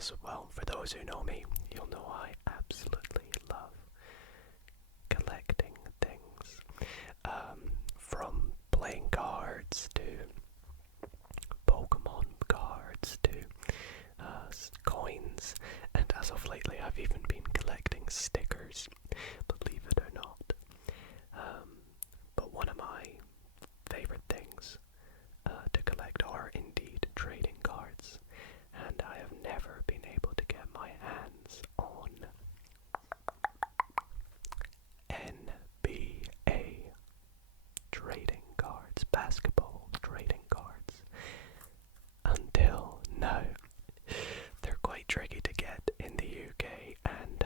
because, well, for those who know me, you'll know I absolutely love collecting things. From playing cards to Pokemon cards to coins, and as of lately I've even been collecting stickers, believe it or not. But one of my favorite things to collect are indeed trading cards, and I have never been able to get my hands on NBA trading cards, basketball trading cards, until now. They're quite tricky to get in the UK, and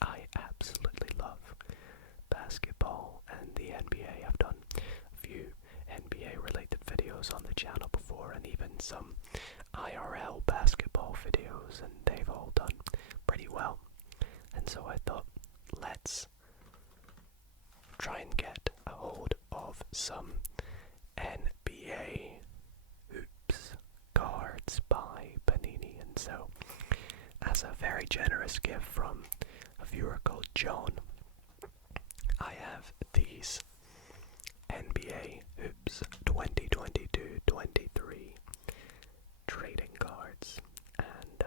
I absolutely love basketball and the NBA. I've done a few NBA related videos on the channel before, and even some IRL basketball videos, and they've all done pretty well. And so I thought, let's try and get a hold of some NBA hoops cards by Panini. And so, as a very generous gift from a viewer called John, I have these NBA hoops 2022-23 trading cards, and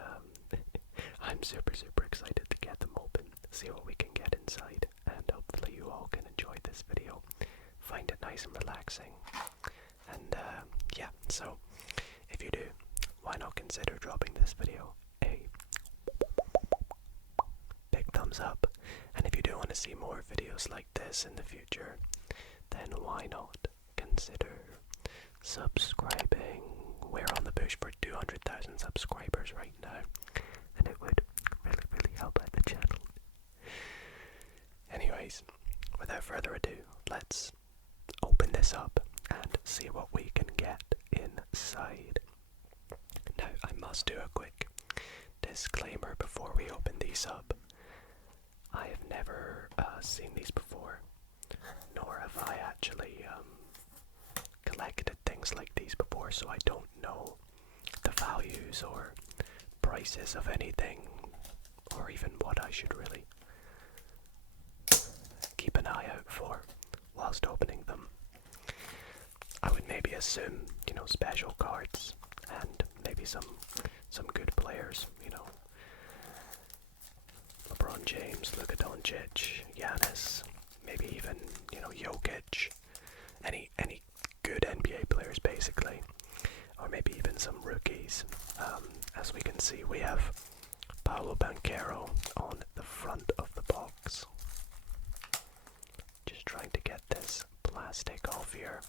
I'm super excited to get them open, see what we can get inside, and hopefully you all can enjoy this video, find it nice and relaxing. And yeah, so if you do, why not consider dropping this video a big thumbs up, and if you do want to see more videos like this in the future, then why not consider subscribing. We're on the push for 200,000 subscribers right now, and it would really help out the channel. Anyways, without further ado, let's open this up and see what we can get inside. Now, I must do a quick disclaimer before we open these up. I have never seen these before, nor have I actually collected things like these before, so I don't know the values or prices of anything, or even what I should really keep an eye out for whilst opening them. I would maybe assume, special cards and maybe some good players, LeBron James, Luka Doncic, Giannis, maybe even, Jokic, any good NBA players basically, or maybe even some rookies. As we can see, we have Paolo Banchero on the front of the box. Just trying to get this plastic off here.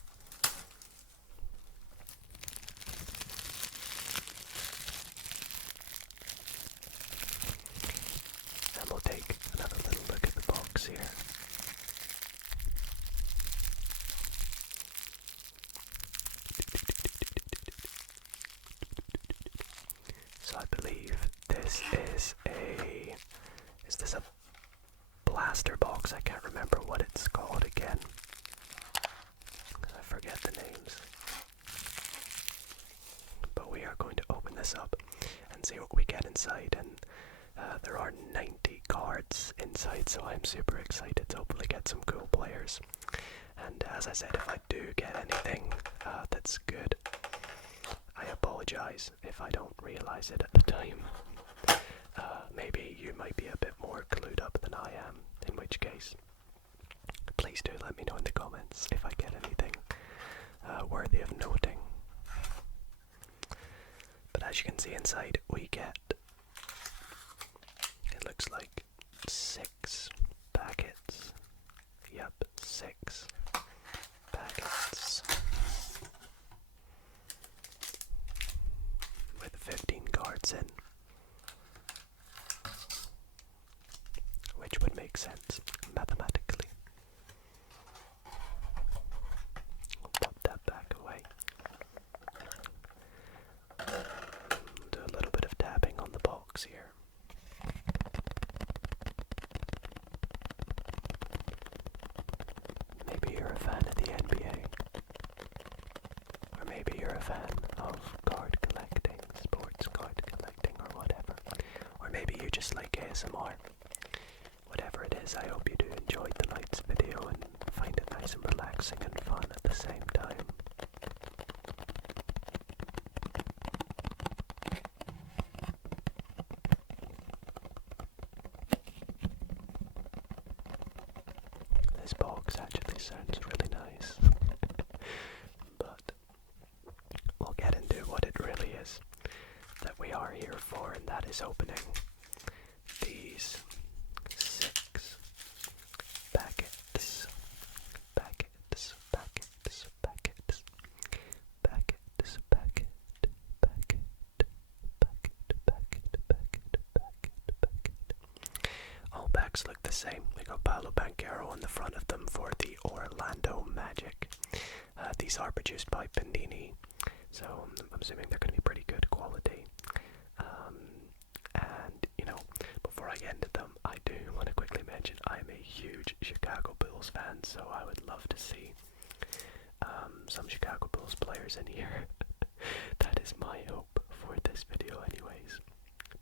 And we'll take another little look at the box here. So I believe this is this a blaster box? I can't remember what it's called again. I forget the names. But we are going to open this up and see what we get inside, and there are 90 cards inside, so I'm super excited to hopefully get some cool players. And as I said, if I do get anything that's good, I apologize if I don't realize it at the time. Maybe you might be a bit more clued up than I am, in which case, please do let me know in the comments if I get anything worthy of noting. But as you can see inside, we get, it looks like 6 packets. Yep, 6 packets. With 15 cards in. Which would make sense mathematically. We'll pop that back away. Do a little bit of tapping on the box here. Maybe you're a fan of the NBA. Or maybe you're a fan of card collecting, sports card collecting, or whatever. ASMR. Whatever it is, I hope you do enjoy tonight's video and find it nice and relaxing and fun at the same time. This box actually sounds really nice, but we'll get into what it really is that we are here for, and that is opening these 6 packets, packet, all packs look the same. We got Paolo Banchero on the front of them for the Orlando Magic. These are produced by Panini, so I'm assuming they're going to be pretty good quality. And, you know, before I get into them, I do want to quickly mention I'm a huge Chicago Bulls fan, so I would love to see some Chicago Bulls players in here. That is my hope for this video anyways.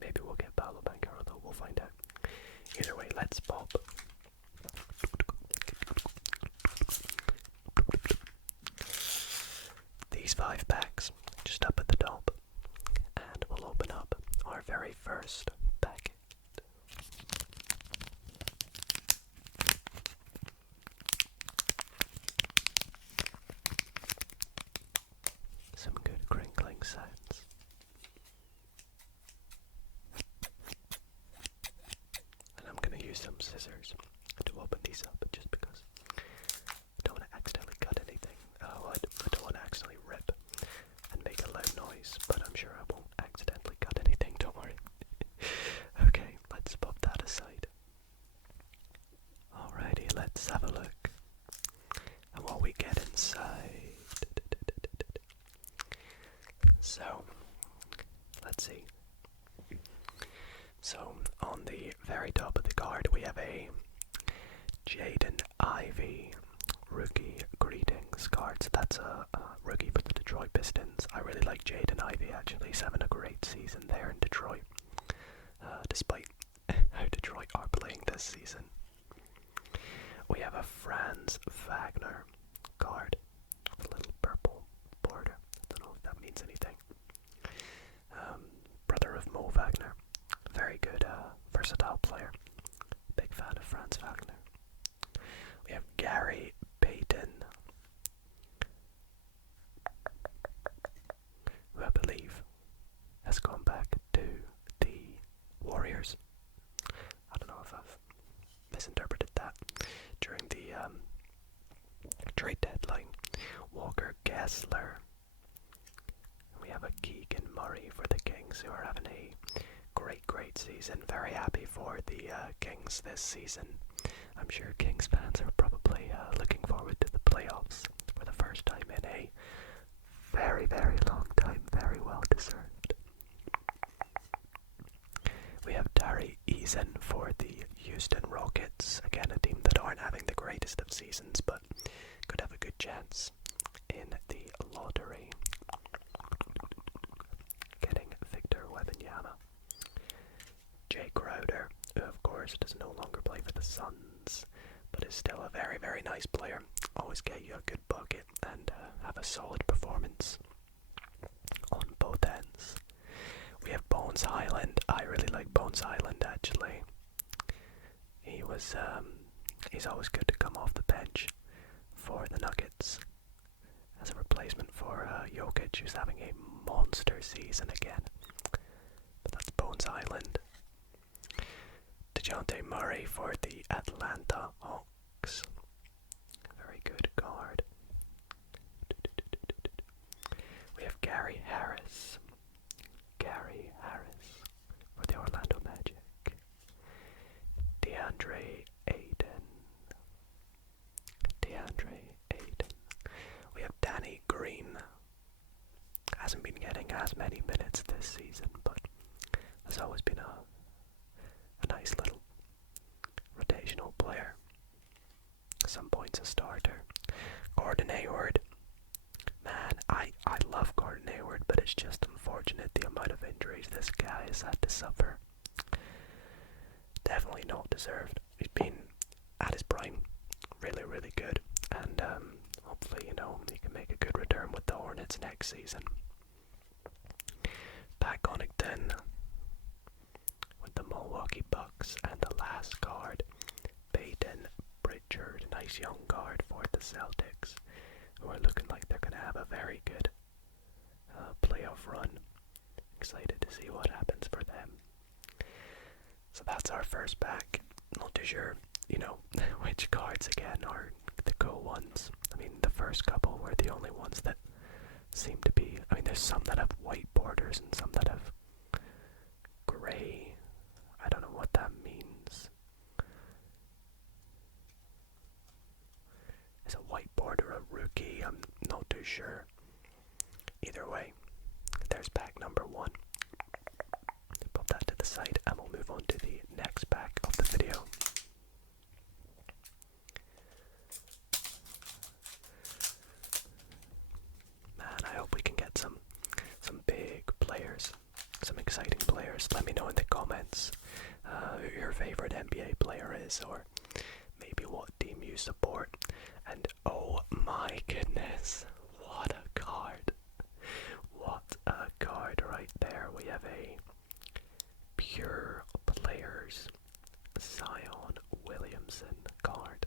Maybe we'll get Paolo Banchero though, we'll find out. Either way, let's pop. These 5 packs, just up at the top, and we'll open up our very first packet. Some good crinkling sounds. And I'm going to use some scissors to open these up just because I don't want to accidentally cut anything. I don't want to accidentally rip and make a loud noise, but I'm sure I won't accidentally cut anything, don't worry. Okay, let's pop that aside. Alrighty, let's have a look at what we get inside. So, let's see. So, on the very top of the card, we have a Jaden Ivey rookie greetings card. So that's a rookie for the Detroit Pistons. I really like Jaden Ivey actually. He's having a great season there in Detroit, despite how Detroit are playing this season. We have a Franz Wagner card with a little purple border. I don't know if that means anything. Brother of Mo Wagner. Very good, versatile player. Big fan of Franz Wagner. We have Gary Payton, who I believe has gone back to the Warriors. I don't know if I've misinterpreted that. During the trade deadline, Walker Kessler. We have a Keegan Murray for the Kings, who are having a great season. Very happy for the Kings this season. I'm sure Kings fans are probably looking forward to the playoffs for the first time in a very long time. Very well deserved. We have Tari Eason for the Houston Rockets. Again, a team that aren't having the greatest of seasons, but could have a good chance in the lottery. Getting Victor Wembanyama. Jay Crowder, who of course does no longer play for the Suns, but is still a very nice player. Always get you a good bucket and have a solid performance on both ends. We have Bones Highland. I really like Bones Highland actually. He's always good to come off the bench for the Nuggets as a replacement for Jokic, who's having a monster season again. But that's Bones Highland. DeJounte Murray for the Atlanta Hawks. Very good card. We have Gary Harris. Gary Harris for the Orlando Magic. DeAndre Ayton. We have Danny Green. Hasn't been getting as many minutes this season, but has always been a nice little rotational player. Some points a starter. Gordon Hayward. Man, I love Gordon Hayward, but it's just unfortunate the amount of injuries this guy has had to suffer. definitely not deserved. He's been at his prime, really, really good, and hopefully, he can make a good return with the Hornets next season. Pat Connaughton with the Milwaukee Bucks, and the last card, Peyton Pritchard, nice young guard for the Celtics, who are looking like they're going to have a very good playoff run. Excited to see what happens for them. So that's our first pack. Not too sure, which cards again are the cool ones. I mean, the first couple were the only ones that seem to be, there's some that have white borders and some that have gray. I don't know what that means. Is a white border a rookie? I'm not too sure. Either way, there's pack number 1. Put that to the side and we'll move on to the next pack of the video. Man, I hope we can get some big players, some exciting players. Let me know in the comments who your favorite NBA player is, or maybe what team you support. And oh my goodness, what a card. What a card right there. We have a Pure Players Zion Williamson card.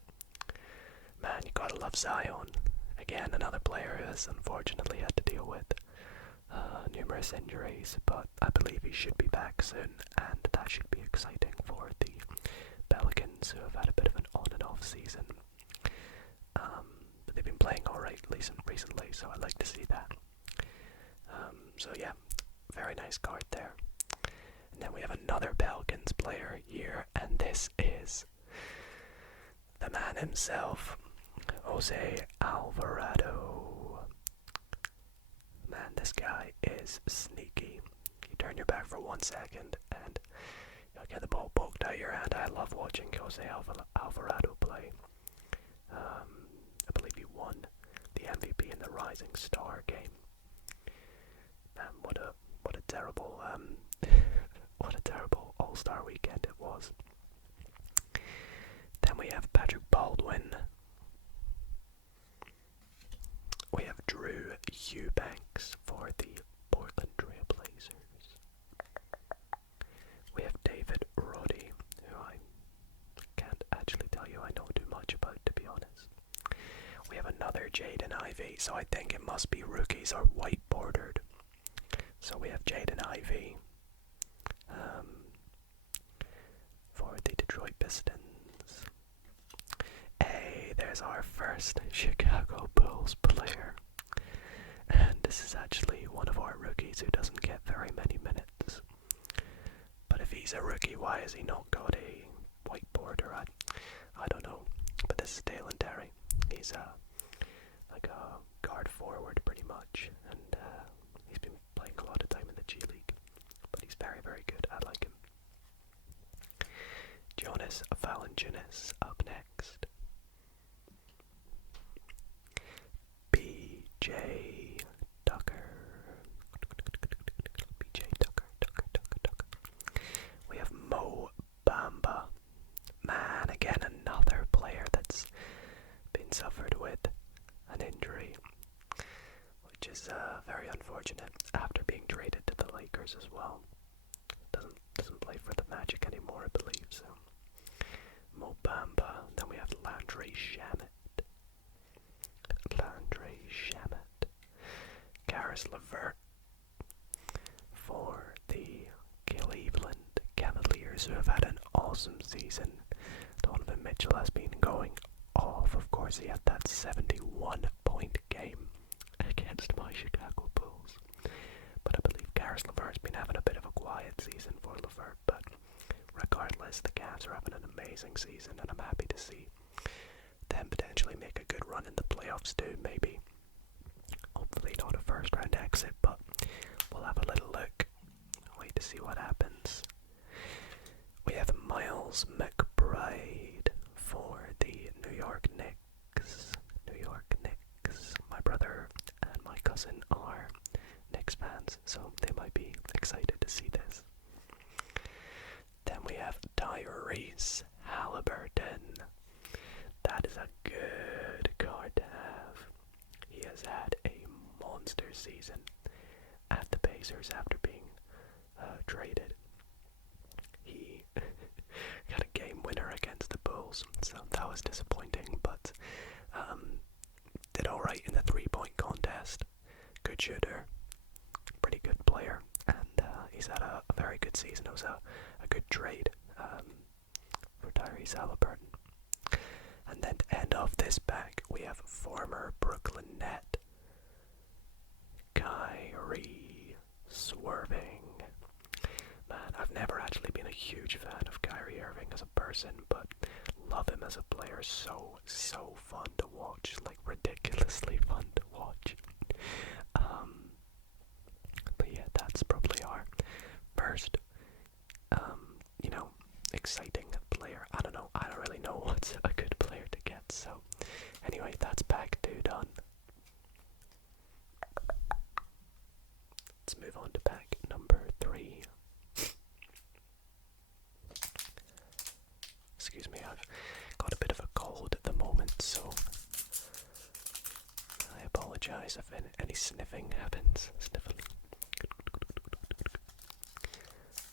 Man, you gotta love Zion. Again, another player who has unfortunately had to deal with numerous injuries, but I believe he should be back soon, and that should be exciting for the Pelicans, who have had a bit of an on and off season. But they've been playing alright recently, so I like to see that. So yeah, very nice card there. And then we have another Pelicans player here, and this is the man himself, Jose Alvarado. Man, this guy is sneaky. You turn your back for 1 second and you'll get the ball poked out your hand. I love watching Jose Alvarado play. I believe he won the MVP in the Rising Star game. Man, what a terrible what a terrible All-Star weekend it was. Then we have Patrick Baldwin. We have Drew Eubanks for the Portland Trail Blazers. We have David Roddy, who I can't actually tell you I know too much about, to be honest. We have another Jaden Ivey, so I think it must be rookies or white bordered. So we have Jaden Ivey for the Detroit Pistons. Hey, there's our first Chicago Bulls player. And this is actually one of our rookies who doesn't get very many minutes. But if he's a rookie, why has he not got a white border? I don't know. But this is Dalen Terry. He's like a guard forward pretty much. And he's been playing a lot of time in the G League. But he's very, very good. I like him. Jonas Valanciunas up next. BJ Tucker. BJ Tucker. We have Mo Bamba. Man, again, another player that's been suffered with an injury, which is very unfortunate after being traded to the Lakers as well. Doesn't play for the Magic anymore, I believe. So Mo Bamba. Then we have Landry Shamet. Karis LeVert for the Cleveland Cavaliers, who have had an awesome season. Donovan Mitchell has been going off. Of course, he had that 71-point game against my Chicago Bulls. But I believe Karis LeVert's been having a bit of a quiet season for LeVert. But regardless, the Cavs are having an amazing season, and I'm happy to see them potentially make a good run in the playoffs too, maybe. Hopefully not a first round exit, but we'll have a little look. Wait to see what happens. We have Miles McBride for the New York Knicks. My brother and my cousin are Knicks fans, so they might be excited to see this. Then we have Tyrese season at the Pacers after being traded. He got a game winner against the Bulls, so that was disappointing, but did alright in the 3-point contest. Good shooter, pretty good player, and he's had a very good season. It was a good trade for Tyrese Halliburton. And then to end off this pack, we have former Brooklyn Net Kyrie Swerving. Man, I've never actually been a huge fan of Kyrie Irving as a person, but love him as a player. So fun to watch, like ridiculously fun to watch. But yeah, that's probably our first, exciting player. I don't know. I don't really know what's a good player to get. So anyway, that's pack 2 done. Let's move on to pack number 3. Excuse me, I've got a bit of a cold at the moment, so I apologize if any sniffing happens. Sniffling.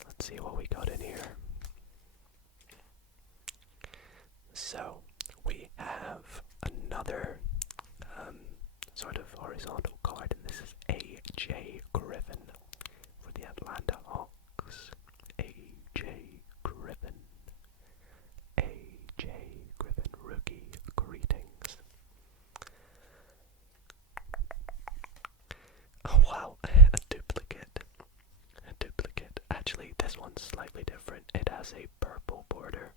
Let's see what we got in here. So, we have another sort of horizontal card, and this is A.J. Griffin for the Atlanta Hawks. A.J. Griffin. A.J. Griffin, rookie greetings. Oh wow, a duplicate. A duplicate. Actually, this one's slightly different. It has a purple border,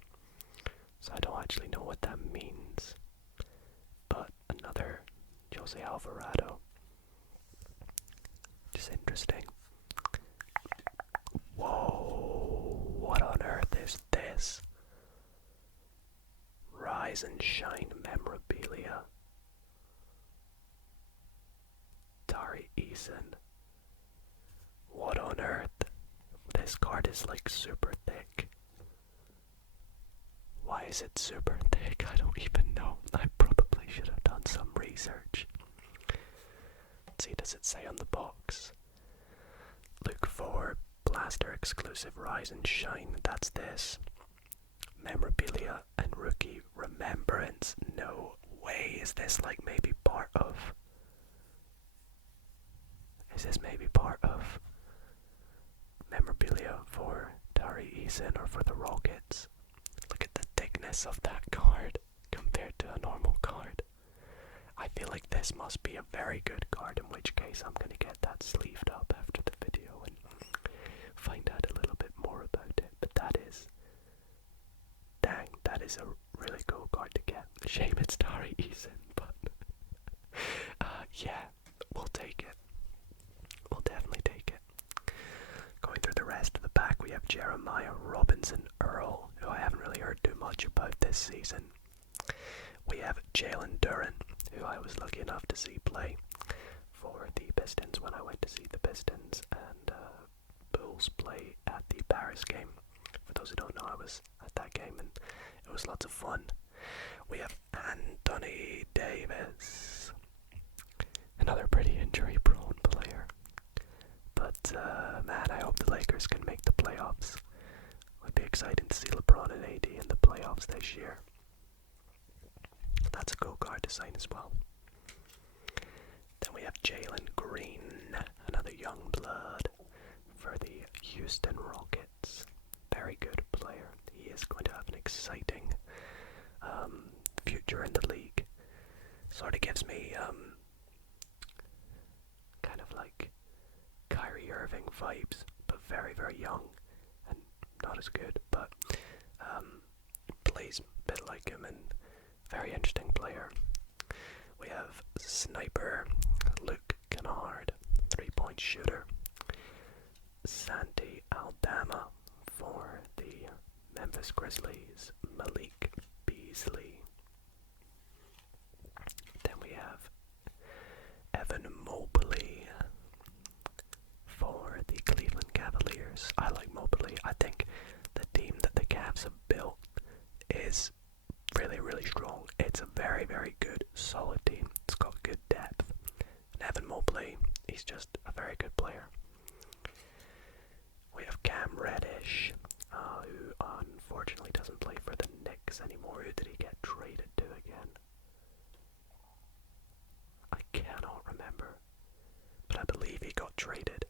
so I don't actually know what that means. But another Jose Alvarado. Just interesting. Whoa, what on earth is this? Rise and Shine memorabilia. Tari Eason. What on earth? This card is like super thick. Why is it super thick? I don't even know. I probably should have done some research. Let's see, does it say on the box? Look for Blaster exclusive Rise and Shine. That's this. Memorabilia and rookie remembrance. No way. Is this like maybe part of... Is this maybe part of memorabilia for Tari Eason or for the Rockets? Look at the thickness of that card compared to a normal card. I feel like this must be a very good card, in which case I'm going to get that sleeved up after the video and find out a little bit more about it. But that is... Dang, that is a really cool card to get. Shame it's Tari Eason, but... yeah, we'll take it. We'll definitely take it. Going through the rest of the pack, we have Jeremiah Robinson Earl, who I haven't really heard too much about this season. We have Jalen Duren, who I was lucky enough to see play for the Pistons when I went to see the Pistons and Bulls play at the Paris game. For those who don't know, I was at that game and it was lots of fun. We have Anthony Davis, another pretty injury-prone player. But, man, I hope the Lakers can make the playoffs. It would be exciting to see LeBron and AD in the playoffs this year. That's a cool card to sign as well. Then we have Jalen Green, another young blood for the Houston Rockets. Very good player. He is going to have an exciting future in the league. Sort of gives me kind of like Kyrie Irving vibes, but very, very young and not as good, but plays a bit like him and very interesting player. We have Sniper Luke Kennard, 3-point shooter. Santi Aldama for the Memphis Grizzlies, Malik Beasley. Then we have Evan Mobley for the Cleveland Cavaliers. I like Mobley. I think the team that the Cavs have built is really, really strong. It's a very, very good, solid team. It's got good depth. And Evan Mobley, he's he's just a very good player. We have Cam Reddish, who unfortunately doesn't play for the Knicks anymore. Who did he get traded to again? I cannot remember, but I believe he got traded.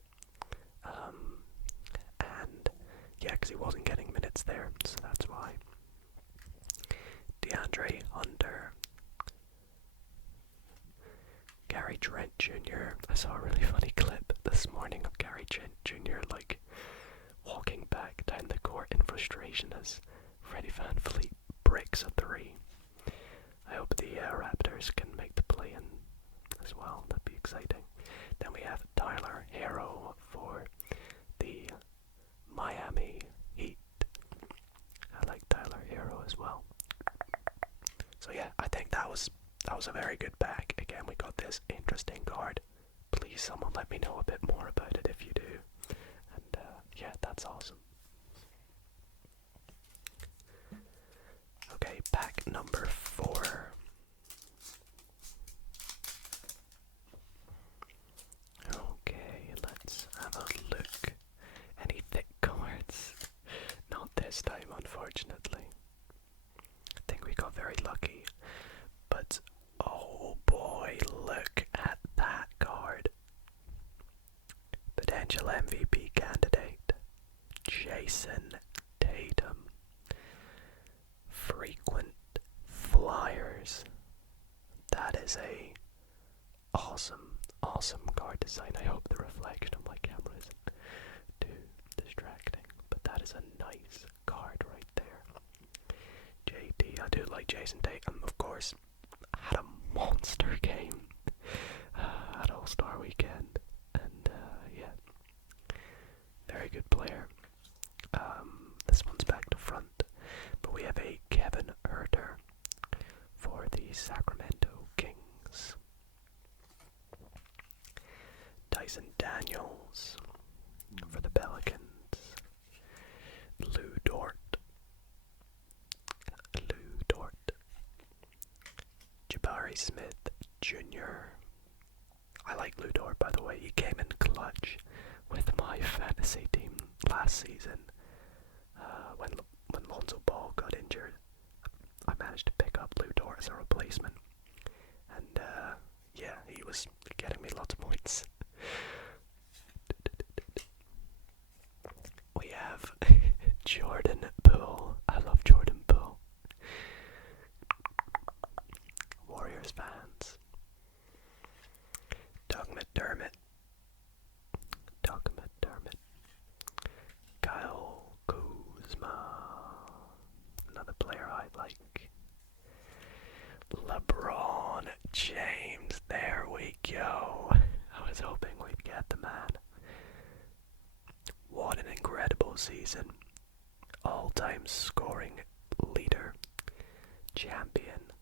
And yeah, because he wasn't getting minutes there, so that's why. DeAndre Hunter, Gary Trent Jr. I saw a really funny clip this morning of Gary Trent Jr. like walking back down the court in frustration as Freddie VanVleet breaks a three. I hope the Raptors can make the play-in as well. That'd be exciting. Then we have Tyler Hero for the Miami Heat. I like Tyler Hero as well. So yeah, I think that was a very good pack. Again, we got this interesting card. Please, someone let me know a bit more about it if you do. And yeah, that's awesome. Okay, pack number 4. Okay, let's have a look. Any thick cards? Not this time, unfortunately. I think we got very lucky. But, oh boy, look at that card. Potential MVP candidate, Jason Tatum. Frequent flyers. That is a awesome card design. I hope the reflection of my camera isn't too distracting, but that is a nice card right there. JT, I do like Jason Tatum, of course. Had a monster game at All-Star Weekend, and yeah, very good player. This one's back to front, but we have a Kevin Huerter for the Sacramento Kings. Dyson Daniels for the Pelicans. Lou Dort. Jabari Smith Jr. I like Lou Dort, by the way. He came in clutch with my fantasy team last season. When Lonzo Ball got injured, I managed to pick up Lou Dort as a replacement. And yeah, he was getting me lots of points. We have Jordan Poole. I love Jordan Poole. Warriors fans. Doug McDermott. Kyle Kuzma. Another player I like. LeBron James. There we go. I was hoping we'd get the man. What an incredible season. All-time scoring leader. Champion.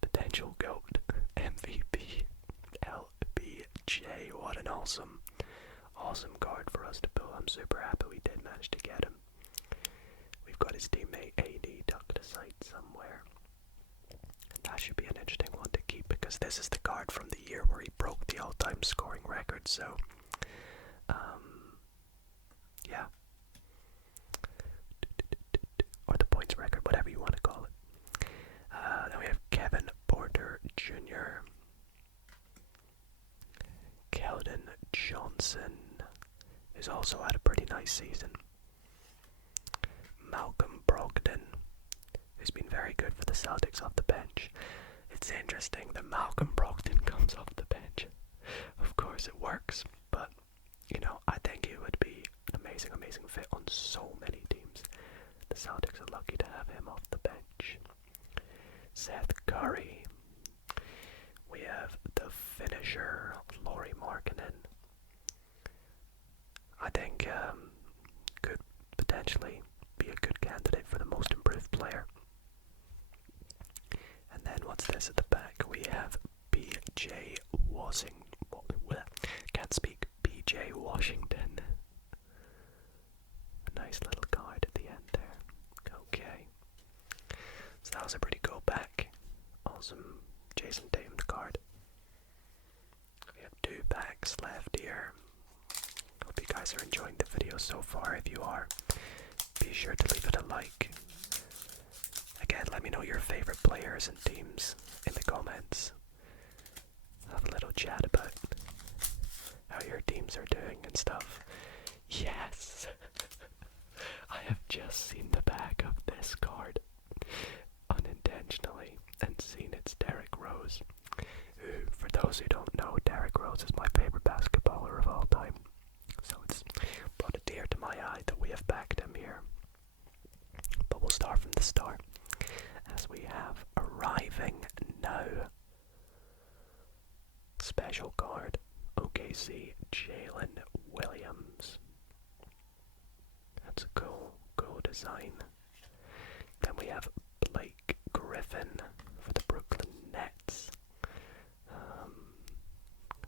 Potential GOAT. MVP. LBJ. What an awesome card for us to pull. I'm super happy we did manage to get him. We've got his teammate AD tucked aside somewhere. That should be an interesting one to keep because this is the card from the year where he broke the all-time scoring record. So, yeah. Or the points record, whatever you want to call it. Then we have Kevin Porter Jr. Keldon Johnson, who's also had a pretty nice season. Malcolm Brogdon, who's been very good for the Celtics off the bench. It's interesting that Malcolm Brogdon comes off the bench. Of course it works, but, you know, I think he would be an amazing fit on so many teams. The Celtics are lucky to have him off the bench. Seth Curry. We have the finisher, Lauri Markkanen. I think could potentially be a good candidate for the most improved player. And then what's this at the back? We have PJ Washington. Can't speak. PJ Washington. A nice little card at the end there. Okay. So that was a pretty cool pack. Awesome Jason Tatum card. We have 2 packs guys are enjoying the video so far. If you are, be sure to leave it a like. Again, let me know your favorite players and teams in the comments. Have a little chat about how your teams are doing and stuff. Yes! I have just seen the back of this card unintentionally and seen it's Derrick Rose, who, for those who don't know, Derrick Rose is my favorite basketballer of all time. So it's brought a tear to my eye that we have backed him here. But we'll start from the start, as we have arriving now. Special card, OKC Jalen Williams. That's a cool design. Then we have Blake Griffin for the Brooklyn Nets.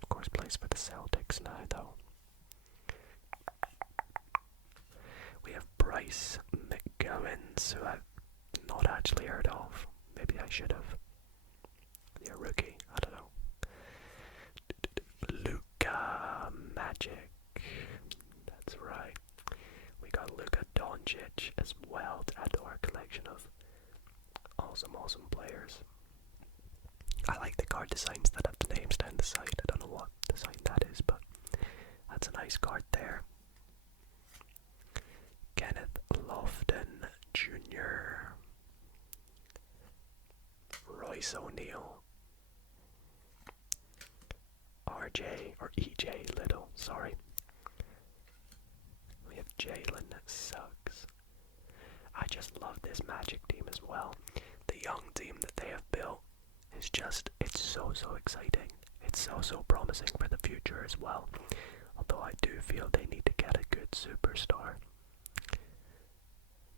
Of course, plays for the Celtics now, though. We have Bryce McGowens, who I've not actually heard of. Maybe I should have. You're a rookie. I don't know. Luka Magic. That's right. We got Luka Doncic as well to add to our collection of awesome players. I like the card designs that have the names down the side. I don't know what design that is, but that's a nice card there. Kenneth Lofton Jr. Royce O'Neal. EJ Little, sorry. We have Jalen Suggs. I just love this Magic team as well. The young team that they have built is just, it's so exciting. It's so promising for the future as well. Although I do feel they need to get a good superstar.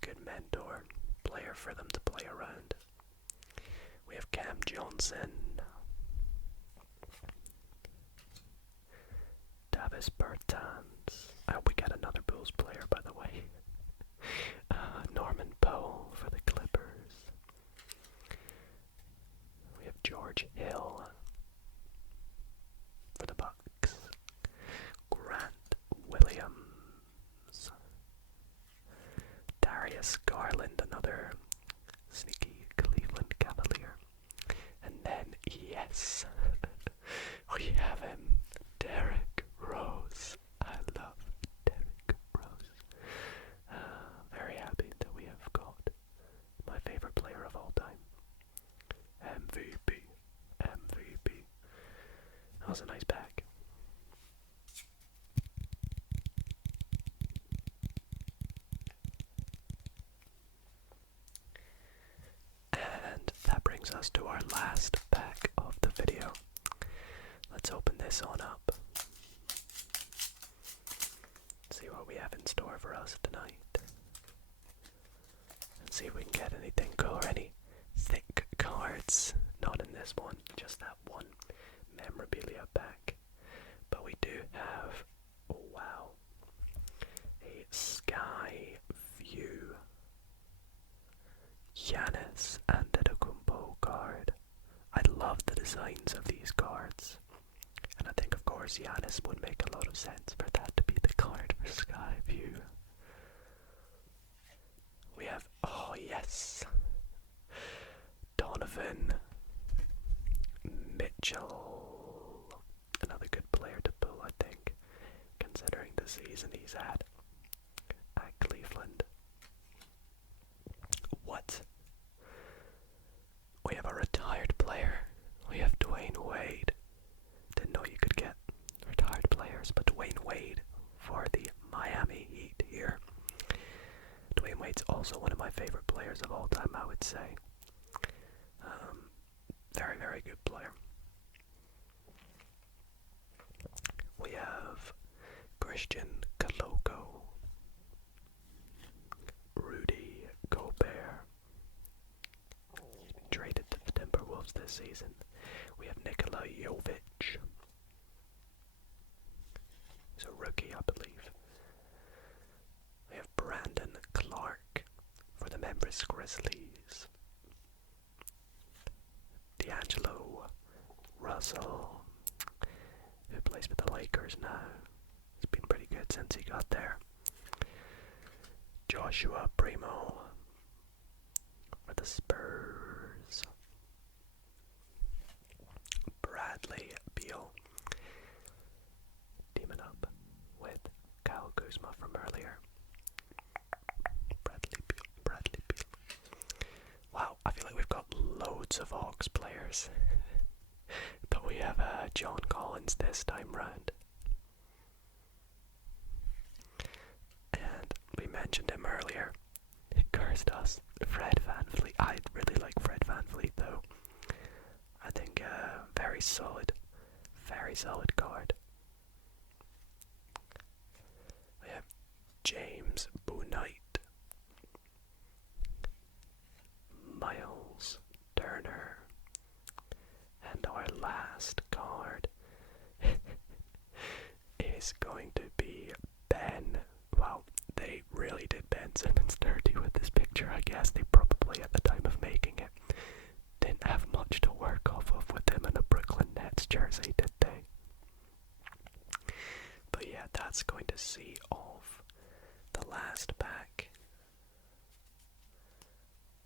Good mentor, player for them to play around. We have Cam Johnson. Davis Bertans. I hope we get another Bulls player, by the way. Norman Powell for the Clippers. We have George Hill for the Bucks. Grant Williams. Darius Garland, another sneaky Cleveland Cavalier. And then, yes, we have him, Derrick Rose. I love Derrick Rose. Very happy that we have got my favorite player of all time. MVP. That was a nice pack. And that brings us to our last pack of the video. Let's open this on up. See what we have in store for us tonight. And see if we can get anything cool or any thick cards. Not in this one, just that one memorabilia pack. But we do have, oh wow, a Sky View Giannis Antetokounmpo card. I love the designs of these cards. And I think, of course, Giannis would make a lot of sense for that to be the card for Sky View. We have, oh yes, Donovan Mitchell. Another good player to pull, I think, considering the season he's had at Cleveland. What? We have a retired player. We have Dwayne Wade. Didn't know you could get retired players, but Dwayne Wade for the Miami Heat here. Dwayne Wade's also one of my favorite players of all time, I would say. Very good player. We have Christian Koloko, Rudy Gobert. He's been traded to the Timberwolves this season. We have Nikola Jovic. He's a rookie, I believe. We have Brandon Clark for the Memphis Grizzlies. D'Angelo Russell, who plays with the Lakers now. He's been pretty good since he got got there? Joshua Primo for the Spurs. Bradley Beal teaming up with Kyle Kuzma from earlier. Bradley Beal. Wow, I feel like we've got loads of Hawks players. But we have John Collins this time round. And we mentioned him earlier. It cursed us. Fred VanVleet. I really like Fred VanVleet though. I think very solid card. We have James Bouknight, Miles Turner, and our last card is going to be Ben. Wow, they really did Ben Simmons dirty with this picture. I guess they probably at the time of making it didn't have much to work off of with him in a Brooklyn Nets jersey, did they? But yeah, that's going to see off the last pack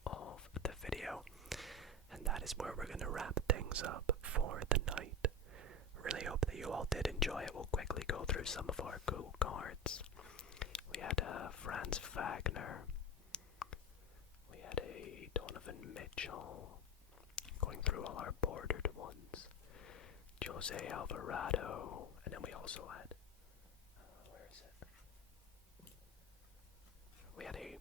of the video, and that is where we're going to wrap things up for the night. Really hope that you all did enjoy it. We'll quickly go through some of our cool cards. We had Franz Wagner. We had a Donovan Mitchell. Going through all our bordered ones. Jose Alvarado. And then we also had... where is it? We had a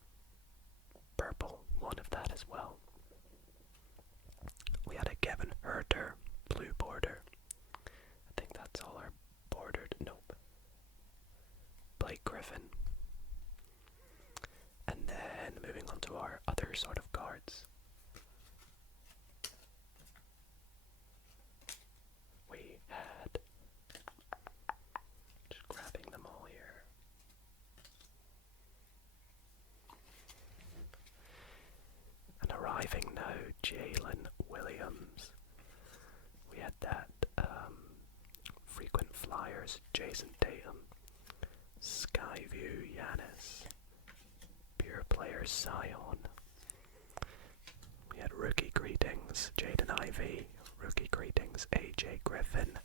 purple one of that as well. We had a Kevin Huerter blue border. I think that's all our bordered. Nope. Blake Griffin. And then moving on to our other sort of cards. We had, just grabbing them all here. And arriving now, Jalen Williams. We had that frequent flyers, Jason Tatum. Skyview Giannis. Pure Player Zion. We had Rookie Greetings, Jaden Ivey. Rookie Greetings, AJ Griffin.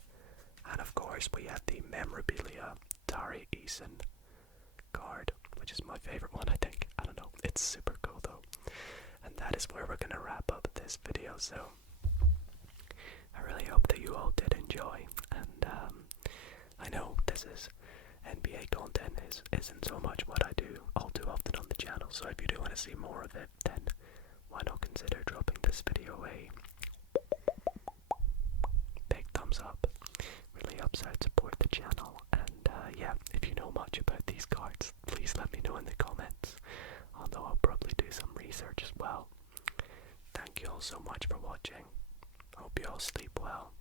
And of course we had the memorabilia Tari Eason card, which is my favourite one, I think. I don't know, it's super cool though. And that is where we're going to wrap up this video, so I really hope that you all did enjoy. And I know this is NBA content isn't so much what I do all too often on the channel, so if you do want to see more of it, then why not consider dropping this video a big thumbs up. Really helps out, support the channel. And yeah, if you know much about these cards, please let me know in the comments, although I'll probably do some research as well. Thank you all so much for watching. Hope you all sleep well.